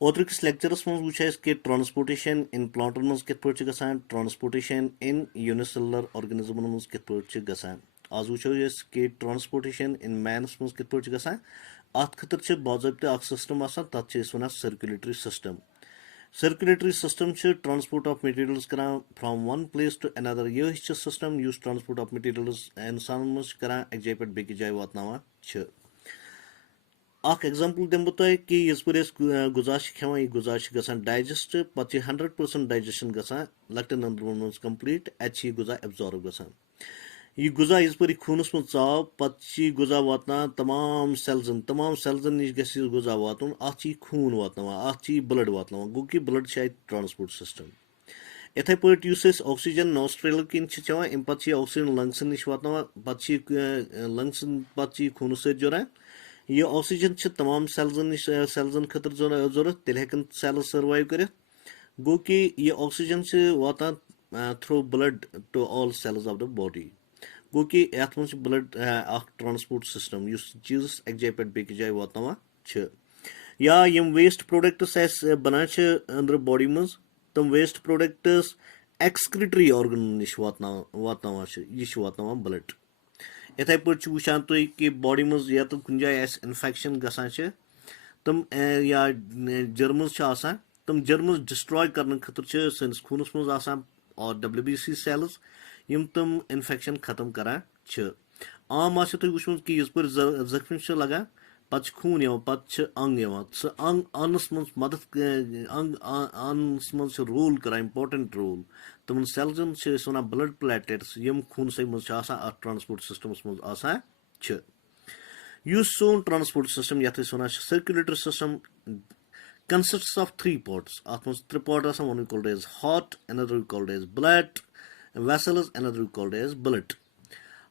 ओत्रकिस lectures मज वुच कि transportation इन plankton मज कित पट गसान, ट्रांसपोर्टेशन इन यूनिसेलुलर ऑर्गेनिजमन मज कित पट गसान। आज वुचो कि ट्रांसपोर्टेशन इन मैनस मज कित पट गसान। अत खतर बाज़ाब्ते अख सिस्टम आसान, तथ वनान circulatory system. Circulatory system transport of materials करान from one place to another. यह सिस्टम युस ट्रांसपोर्ट ऑफ मटीरियल्स इंसान मज करान एक जाय पे बेकिस जाय वातनावान। अख एग्जाम्पल दिम बह तुह कि यज पर गुजा खेवान, यह गुजा गसान डाइजेस्ट, पे 100% डाइजेशन गसान लकटन अंदरमन मज कंप्लीट, यह गुजा एब्जॉर्ब गसान। यह गुजा यज पर खूनस मज चाव, पे गुजा वातना तमाम सेल्जन नश गि गुजा वातुन, अत खून वातनावान, अत ब्लड वातनावान। गो कि ब्लड ट्रांसपोर्ट सिस्टम। इथे पे ऑक्सीजन नोस्ट्रेल किन चवान, अम पे ऑक्सीजन लंग्सन नश वातनावान, पे लंग्सन पे खून सत जुड़ान। यह ऑक्सीजन तमाम सेल्जन खतर जरूरत, तेल हेकन सेल सर्वाइव कर। गो कि यह ऑक्सीजन वातान through blood to all cells of the body. गो कि अत मज ब्लड ट्रांसपोर्ट सिस्टम चीज एक जाय पे बेकिस जाय वातनावान। या यम वेस्ट प्रोडक्ट्स बनान अंदर बॉडी मज, तम वेस्ट प्रोडक्ट्स एक्सक्रिटरी ऑर्गन नश वातनावान, यह वातनावान ब्लड। इथे पे वुचान तुम कि बॉडी मज या तो कुछ जाए इन्फेक्शन गसान, तम या जर्मस तम जर्मस डिस्ट्रॉय करने खतर सैनिस खूनस मज आसान और WBC सेल्स यम तम इन्फेक्शन खत्म करान। आम तुम वुचमुत कि यज पर जख्म लगान, पे खून पे अंग सह अंग अनस मज मदद, अंग अनस मज रोल कर इम्पोर्टेंट रोल। तमन सेल्जन वन ब्लड प्लेटलेट्स यम खूनस मज ट्रांसपोर्ट सिस्टमस मज आसान। सोन ट्रांसपोर्ट सिस्टम ये one circulatory system consists of three parts. At मज त्रे part आसान, one called as heart, another called as blood vessels, another called as blood.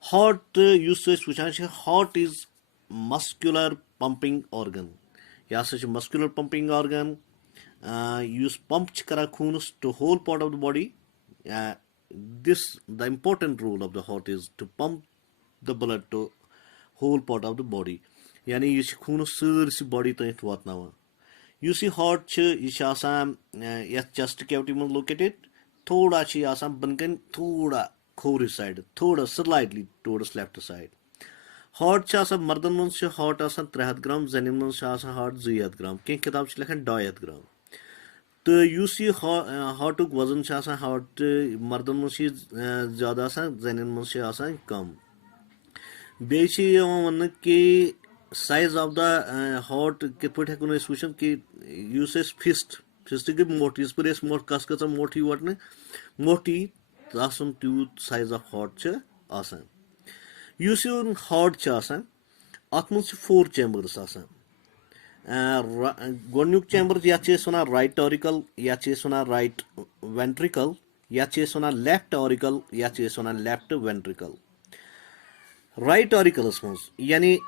Heart वुचान, heart is muscular pumping organ. यह muscular pumping organ pump kara खूनस to whole part of the body. The important role of the heart is to pump the blood to whole part of the body. यानी यह खूनस Cersei body तथ वातनावान। Use यह heart यह chest cavity मज located, थोड़ा बन कन थोड़ा खोर साइड, थोड़ा slightly towards left side. Heart मर्दन मज हार्ट 300 ग्राम, जन मज हार्ट 200 ग्राम, कह किताब लिखान 250 ग्राम। तो यह हार्टुक वजन हार्ट मर्दन मज ज्यादा, जन मज कम। बे वन कि साइज ऑफ द हार्ट कित पे हेको वुचन कि फिस्ट गई मोट, इस पर मोट कस कच मोटी वटन मोटी आसन तूत साइज ऑफ हार्ट आसान। हार्ट अत मज 4 चैम्बर्स आसान। गोडनुक चैम्बर ये वन राइट ऑरिकल, ये वन राइट वेंट्रिकल, ये वन लेफ्ट ऑरिकल, ये वन लेफ्ट वेंट्रिकल। राइट ऑरिकलस मज यानी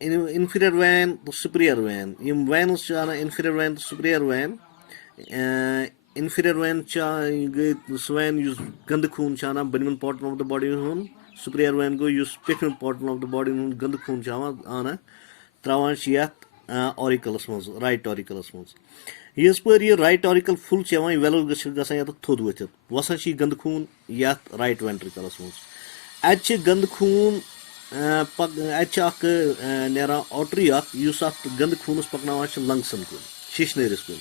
inferior vein तो superior vein, यम वेनस inferior vein तो superior vein। inferior vein गई सह vein गंद खून बनमन पार्टन ऑफ द बॉडी हूं, superior vein गो पेठमन पार्टन ऑफ द बॉडी हूं गंद खून आना त्रावान ऑरिकलस मज, राइट ऑरिकलस मज। यज पर यह राइट ऑरिकल फुल वेल गसान ये थोद वथित वसान गंद खून ये राइट वेंट्रिकलस मज। अत गंद खून नेरा ऑटरी गंद खूनस पकनावान लंग्सन कुन, शिशनरिस कुन।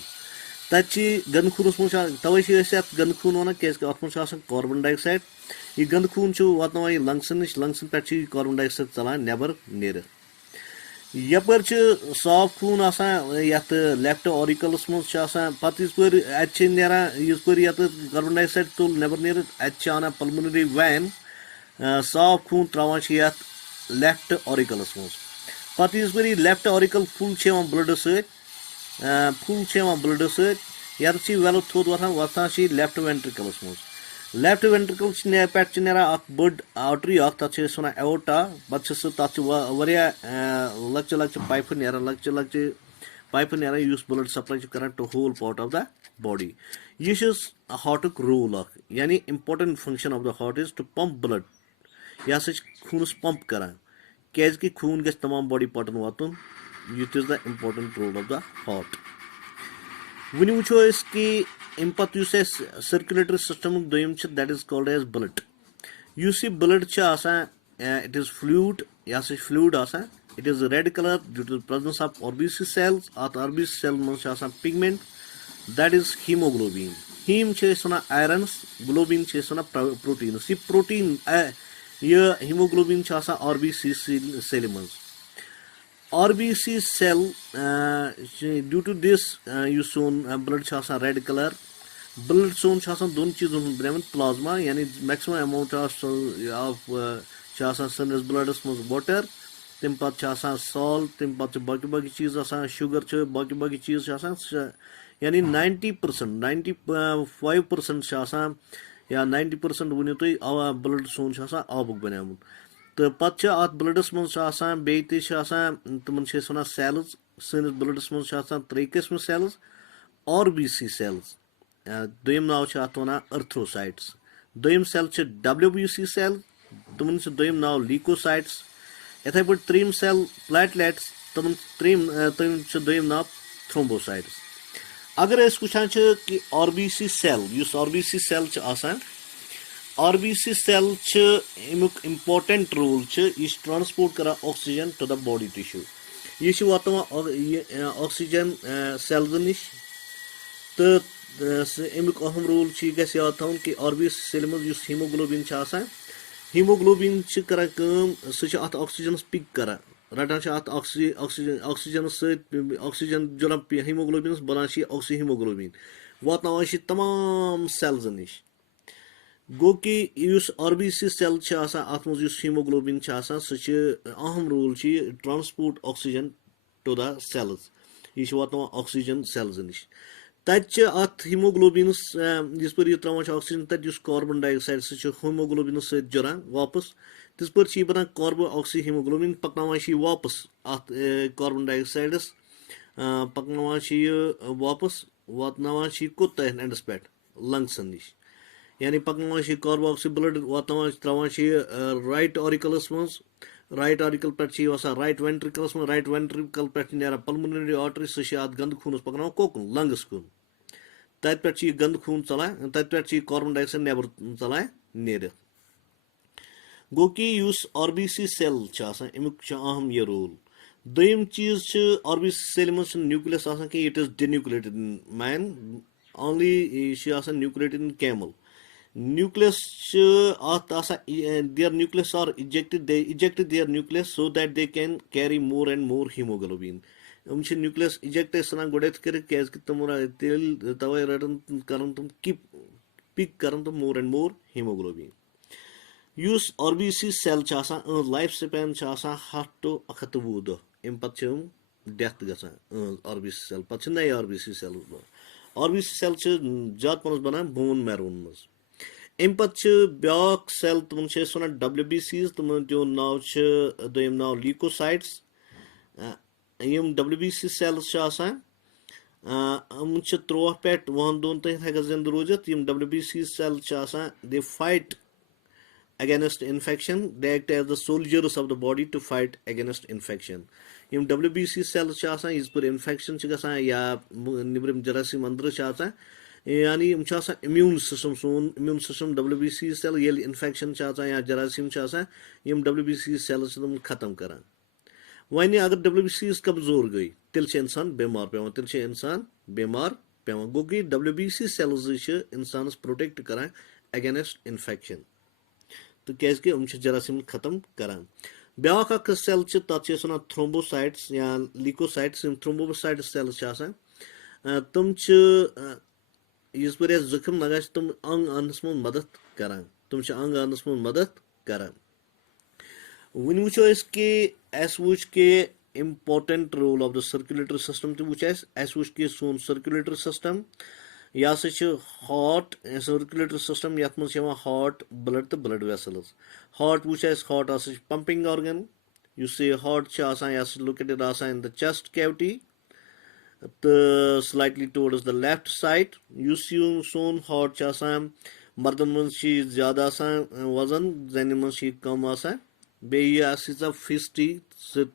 तत गंद खूनस मज तवे गंद खून वन क्या अत मज कार्बन डाइऑक्साइड। यह गंद खून वातनावान यह लंग्सन नश, लंग्सन पे कार्बन डाइऑक्साइड चलान नेबर नीर। यपर साफ खून ये लेफ्ट ऑरिकलस मज पे यज पर कार्बन डाइऑक्साइड तुल नेबर नीर, अत पल्मोनरी वैन साफ खून त्रावान ये लेफ्ट ऑरिकलस मज। पे यज पर left auricle full blood full blood सत वेल थोद वथान लेफ्ट वेंट्रिकलस मज। लेफ्ट वेंट्रिकल पे ना बड़ आर्टरी तथ वन एओर्टा, पे तथ लक्च लक्च पाइप नान, लक्च लक्च पाइप नान ब्लड सप्लाई कर to whole part of the body. यह हार्टुक रोल यानी important function of the heart is to pump blood. यह खूनस पंप करान क्या खून गि तमाम बॉडी पार्टन वातुन। It is the important role of the heart. When you choose ki impact you say circulatory system doim that is called as blood. You see blood it is fluid, yes fluid asa. It is red color due to the presence of RBC cells. At RBC cell man pigment that is hemoglobin. Heme chesona irons, globin chesona protein. See protein ये hemoglobin chasa RBC cell RBC cell due to this you soon blood chasa red color blood soon chasa दोन चीजों में Bremen plasma यानी maximum amount of chasa sun's blood मज water तम पत chasa salt तम पत बाकी चीज आसान sugar च बाकी चीज आसान यानी 90% 95% chasa या 90% वनियो तुई blood सोन chasa आबुक बनामुन तो पत अत ब्लडस मन बे तमन वन सेल्स सैनिस ब्लडस मन त्रे किस्म सेल्स RBC सेल्स दोयम नाव अत वन अर्थ्रोसाइट्स दोयम सेल WBC सेल तमन दोयम नाव ल्यूकोसाइट्स इथे पे त्रीम सेल प्लेटलेट्स तमन तम दोयम नाव थ्रोम्बोसाइट्स अगर वुचान कि RBC cell RBC cell RBC cell अमुक इम्पोर्टेंट रोल यह ट्रांसपोर्ट करा oxygen to the body tissue यह वातान ऑक्सीजन सेल्स नश तो अमुक अहम रोल गस याद थवन कि RBC सेल मज हीमोग्लोबिन हीमोग्लोबिन करा सह अत ऑक्सीजन पिक करा रटान अत ऑक्सीजन ऑक्सीजन जुड़ान हीमोग्लोबिन बनान ऑक्सी हीमोग्लोबिन वातान तमाम सेल्स नश गो कि RBC सेल अत मज हीमोग्लोबिन सह अहम role transport oxygen to the cells यह वातान ऑक्सीजन सेल्स नश तत अत हीमोग्लोबिनस जिस पर यह त्रावान ऑक्सीजन तत कार्बन डाइऑक्साइड सह हीमोग्लोबिन सत जुड़ान वापस तिस पर बनान कार्बो ऑक्सी हीमोग्लोबिन पकनावान वापस अत कार्बन डाइऑक्साइडस पकनावान वापस वातनावान कोत एंडस पे लंग्सन नश यानी पकनावान कार्बो ऑक्सी ब्लड वातनावान त्रावान राइट ऑरिकलस मज राइट ऑरिकल पे राइट वेंट्रिकलस मज राइट वेंट्रिकल पे नारान पल्मोनरी आर्टरी सह अत गंद खूनस पकनावान कोकुन लंग्स कुन तत पे गंद खून चलान तत पे कार्बन डाइऑक्साइड नेबर चलान नेर गो कि RBC सेल अमुक अहम यह रोल दोयम चीज RBC सेल मज न्यूक्लियस कि it is denucleated in man only यह nucleated in camel nucleus their nucleus are ejected their nucleus so that they can carry more and more hemoglobin nucleus eject sanan godet kar kaz ki tum tawai ratan karan tum keep pick karan tum more and more hemoglobin RBC cell life span 100 to 120 do im pat death gasan RBC cell pat nay RBC cell RBC cell jat panas banan bone marrow maz अम पे ब्या cell तमन वन WBCs तमन नाव दोयम नाव leukocytes यम WBC सेल्स अम 3 पे 10 दोन तक हेक जिंद रोजित यम WBC cells they fight against infection they act as the soldiers of the body to fight against infection यम WBC सेल्स इस पर इन्फेक्शन गसान या निब्रम जरासीम अंदर यानी इम्यून सिस्टम WBC सेल ये इन्फेक्शन या जरासीम यम WBC सेल्स खत्म करान वन अगर WBC कमजोर गई तेल इंसान बीमार पेवान गो कि WBC सेल्स इंसानस प्रोटेक्ट करान अगेंस्ट इन्फेक्शन तो क्या जरासीम खत्म करान ब्या सेल तथ थ्रोम्बोसाइट्स या ल्यूकोसाइट्स थ्रोम्बोसाइट्स सेल्स तम इस पर जख्म लगा तुम अंग आनस मज मदद करान तुम अंग आनस मज मदद करान वन वो कि वुच के important role of the circulatory system तो वो कि सोन सर्कुलेटरी सिस्टम यह हार्ट सर्कुलेटरी सिस्टम ये मज हार्ट ब्लड तो ब्लड वेसल्स हार्ट वो heart pumping organ heart located in the chest cavity तो slightly towards the left side सोन हार्ट मर्दन मज ज्यादा वजन जन मज कम बे 50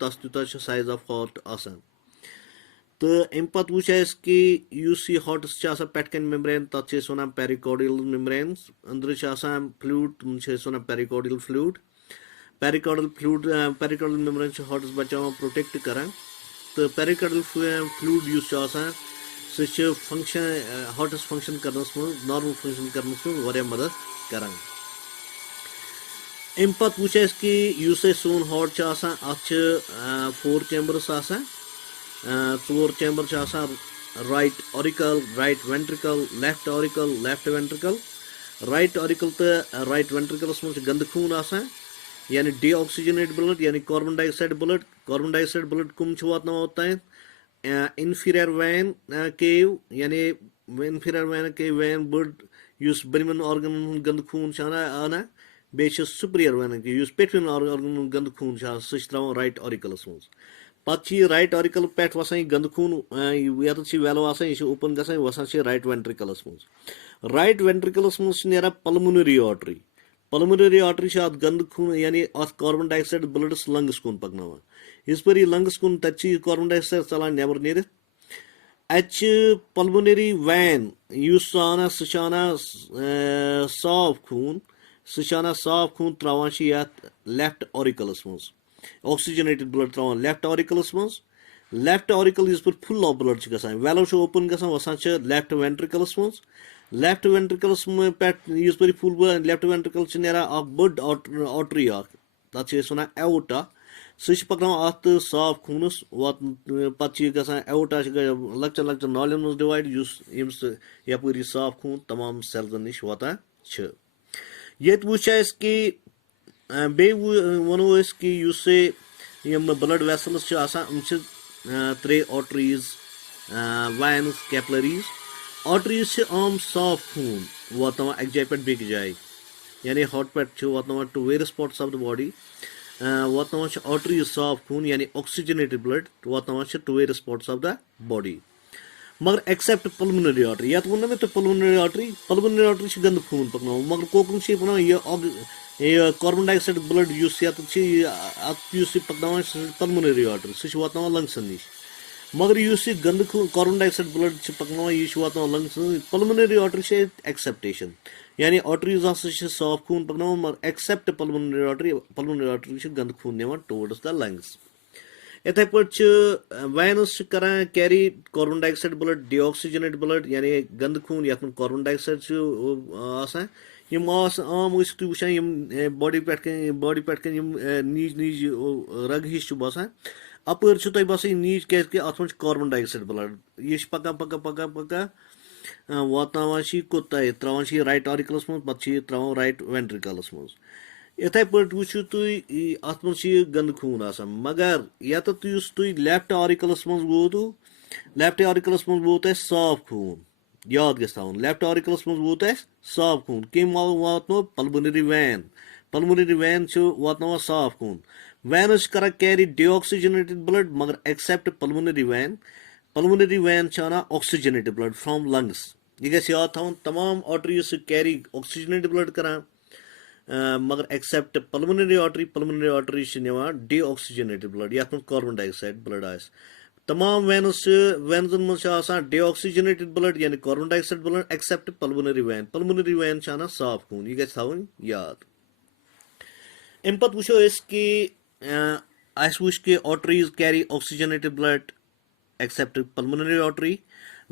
तस तूत साइज ऑफ हार्ट तो अम पत वुच अस कि युस यह हार्टस पेट कन मेम्ब्रेन तथ वन पेरिकार्डियल मेम्ब्रेन अंदर फ्लूड तुम one pericardial fluid pericardial membrane hearts बचाव प्रोटेक्ट करान तो पेरिकार्डियल फ्लूड सह फंक्शन हार्टस फंक्शन करनस मज नॉर्मल फंक्शन करनस मज वारिया मदद करान अम पत वुच अस कि युस सोन हार्ट अत 4 चैम्बर्स चोर chamber right auricle right ventricle left auricle left ventricle right auricle तो राइट वेंट्रिकलस मज गंद खून यानी डीऑक्सीजनेट ब्लड यानी कार्बन डाइऑक्साइड ब्लड कुम वात तन इनफीरियर वैन केव यानी इनफीरियर वैन केव वैन बड़ बनिमन ऑर्गन गंद खून आना बे सुपरियर वैन के पेटविन ऑर्गन गंद खून सह राइट ऑरिकलस मज पे राइट ऑरिकल पे वसान गंद खून ये वेलो यह ओपन ग वसान राइट वेंट्रिकलस मज राइट वेंट्रिकलस मज ना पल्मोनरी आर्टरी अत गंद खून यानी अत कार्बन डाइऑक्साइड ब्लडस लंग्स कुन पकन इस पर यह लंग्स कुन तक कार्बन डाइऑक्साइड चलान नबर नीर पल्मोनरी वैन सह साफ खून त्रावान लेफ्ट ऑरिकलस मज ऑक्सीजनेटेड ब्लड त्रावान लेफ्ट ऑरिकलस मज लेफ्ट ऑरिकल इस पर फुल ऑफ ब्लड गसान वेलो ओपन गसान वसान लेफ्ट वेंट्रिकलस मज लेफ्ट वेंट्रिकलस पे इस पर फुल लेफ्ट वेंट्रिकल ना बड़ आर्टरी तथ वन एवोटा सह पकन अत साफ खूनस पे गसान एवोटा लक्चन लक्चन नालियन मज डिवाइड यप साफ खून तमाम सेल्सन नश वातान ये वुच कि बे वनो कि ब्लड वेसल्स त्रे आर्टरीज वैन्स कैपलरीज आर्टरीज आम साफ खून वातान अक जाय पे बेक जाय यानी हार्ट पे वातान to various parts of the body वातान आर्टरीज साफ खून यानी ऑक्सीजनेटेड ब्लड वातान to various parts of the body मगर एक्सेप्ट पल्मोनरी आर्टरी ये वो मे तो पल्मोनरी आर्टरी गंद खून पकन मगर कोकन वन यह कार्बन डाइऑक्साइड ब्लड पकन पल्मोनरी आर्टरी सह वातान लंग्सन नश मगर गंद खून कार्बन डाइऑक्साइड ब्लड पकन यह वातान लंग्स पल्मोनरी आर्टरी एक्सेप्टेशन यानी आर्टरीज साफ खून पकन मगर एक्सेप्ट पल्मोनरी आर्टरी गंद खून निवान टुवर्ड्स द लंग्स इथे पे वैनस कर carry carbon dioxide blood deoxygenate blood यानी गंद खून ये कार्बन डाइऑक्साइड आम तुम वुचान बॉडी पे नीज नीज रग हिश बसान अपर तुम बसान नीज क्या अत मे कार्बन डाइऑक्साइड ब्लड यह पकान पकान पकान पकान वातान कोत त्रावान राइट ऑरिकलस मज पे त्रावान राइट वेंट्रिकलस मज इथे पे वो अत गंद खून मगर ये तुम लेफ्ट ऑरिकलस मज वोतु लेफ्ट ऑरिकलस मज वोत साफ खून याद गन लेफ्ट ऑरिकलस मज वोत साफ खून कम वातो पल्मोनरी वैन वातान साफ खून वैनस कर कैरी डीऑक्सीजनेटेड ब्लड मगर except pulmonary vein oxygenated blood from lungs यह ग याद थवन तमाम आर्टरीज कैरी ऑक्सीजनेटेड ब्लड करान मगर एक्सेप्ट पल्मोनरी आर्टरी निवान डीऑक्सीजनेटेड ब्लड ये कार्बन डाइऑक्साइड ब्लड तमाम वैनजन मज डीऑक्सीजनेटेड ब्लड यानी carbon dioxide blood except pulmonary vein साफ खून यह ग याद अम पे वो कि वुच कि arteries carry oxygenated blood except pulmonary artery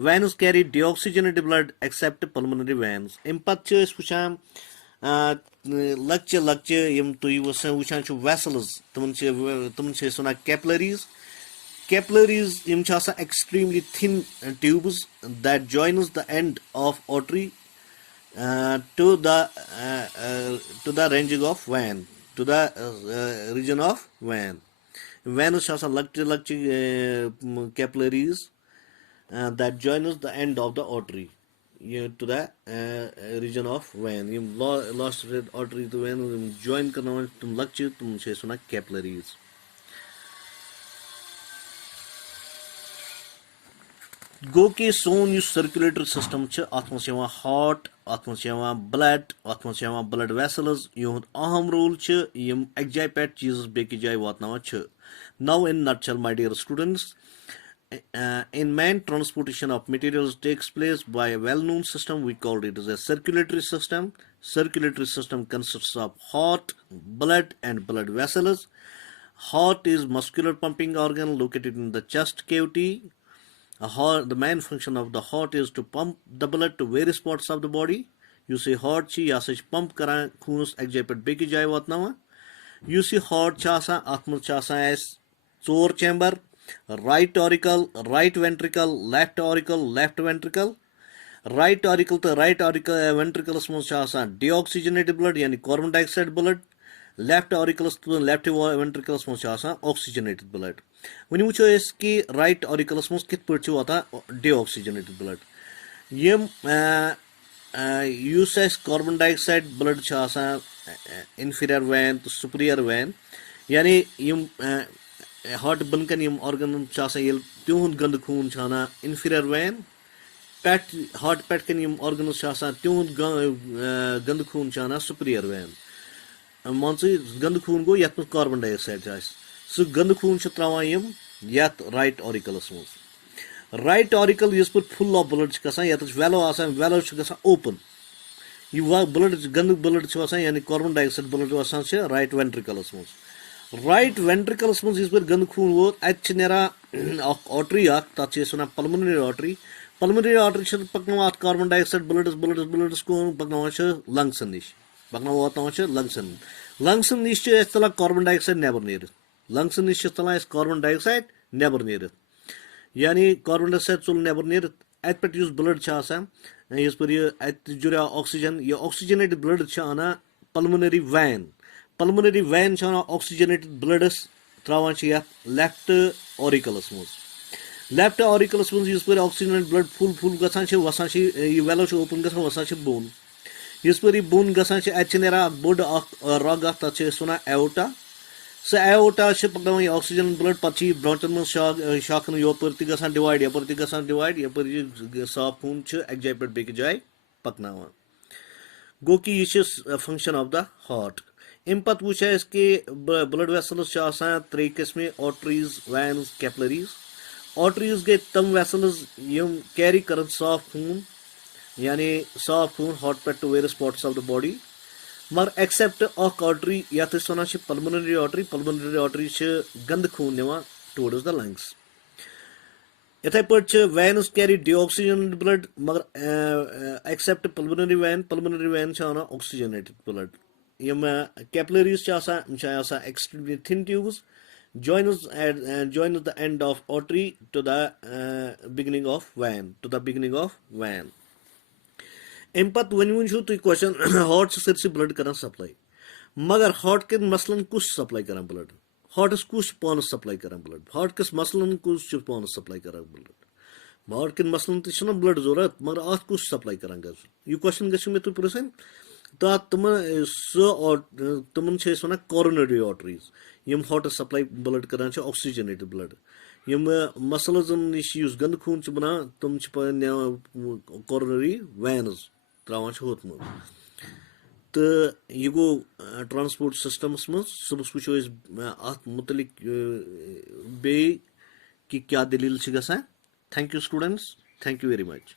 veins carry deoxygenated blood except pulmonary veins अम पे वुचान लक्चे लक्चे तुम वुचान वेसल्स तुम वन capillaries extremely thin tubes that joins the end of artery to the ranging of vein to the region of vein veins लक्चे लक्चे capillaries that joins the end of the artery to the region of vein lost artery to vein join करना तुम लक्ष्य तुम सुना capillaries गो कि सोन सर्कुलेटरी सिस्टम अत हार्ट अत ब्लड अत ब्लड वेसल्स युद अहम रोल अक जाय पे चीज बेक जाय वात now in nutshell my dear students in man, transportation of materials takes place by a well-known system. We called it as a circulatory system. Circulatory system consists of heart, blood, and blood vessels. Heart is muscular pumping organ located in the chest cavity. The main function of the heart is to pump the blood to various parts of the body. You see heart chi ya sa pump karan khoonus ek jay pet beki jay watnawa. You see heart cha asa atmur cha asa as four chamber, right auricle, right ventricle, left auricle, left ventricle. Right auricle to right auricle ventricle mans cha asa deoxygenated blood yani carbon dioxide blood. Left auricle to left ventricle mans cha asa oxygenated blood. When we show ki right auricle mans kit put wata deoxygenated blood. Yem use as carbon dioxide blood cha asa inferior vein to superior vein. Yani yem heart bankan yem organ cha asa yel tyun gand khoon chana inferior vein. Pet heart pet kan yem organ cha asa tyun gand khoon chana superior vein. Mansi gand khoon go yat carbon dioxide chas. So gand khoon cha trawan yem yat right auricle mans. Right auricle is put full of blood gasan yat valve asan valve gasan open. You blood gand blood asan yani carbon dioxide blood asan che right ventricle mans. Right ventricle mans is put gand khoon wo achnera artery ak ta che suna pulmonary artery. Pulmonary artery che paknawa carbon dioxide blood ko paknawa che lungs nish. Paknawa watnawa che lungs. Lungs nish che estala carbon dioxide never near. Lungs nish estala is carbon dioxide never near. Yani carbon dioxide will never near at pet use blood chasa is per you at jura oxygen your oxygenated blood chana pulmonary vein chana oxygenated blood is travanchia left auricle smooth left auricle smooth use per oxygenated blood full gasanche wasanchi you velo open gasan wasanchi bone use per bone gasanche achinera bod raga tache suna aorta. So aorta ship oxygen blood pachi bronchial shock no yo perti gasan divide ya per soft khoon ch ek pet bek jay paknawa. Go ki is a function of the heart. Impat wucha is ke blood vessels cha asan three qisme arteries, veins, capillaries. Arteries ge tam vessels yum carry current soft khoon yani soft khoon heart pet to various parts of the body. Mar except artery ya to sona pulmonary artery che gand khoon newa towards the lungs. Ithai put veins carry deoxygenated blood mar except pulmonary vein chana oxygenated blood. Yam capillaries cha asa extremely thin tubes join the end of artery to the beginning of vein Impact when you shoot the question heart से blood करना supply मगर heart के मसलन कुछ supply करना blood heart is कुछ पान supply करना blood heart के मसलन कुछ पान supply करना blood heart के मसलन तो शना blood ज़रूरत मगर आठ कुछ supply करेंगे you question गश्म में तो प्रश्न तो तुमन छे सोना coronary arteries यम heart supply blood करना चे oxygenated blood यम muscles निश use गंद खून च बना तुम च coronary veins trawan hotmut to you go transport systems mans subs wucho is at mutalik be ki kya dalil chi gasan. Thank you students, thank you very much.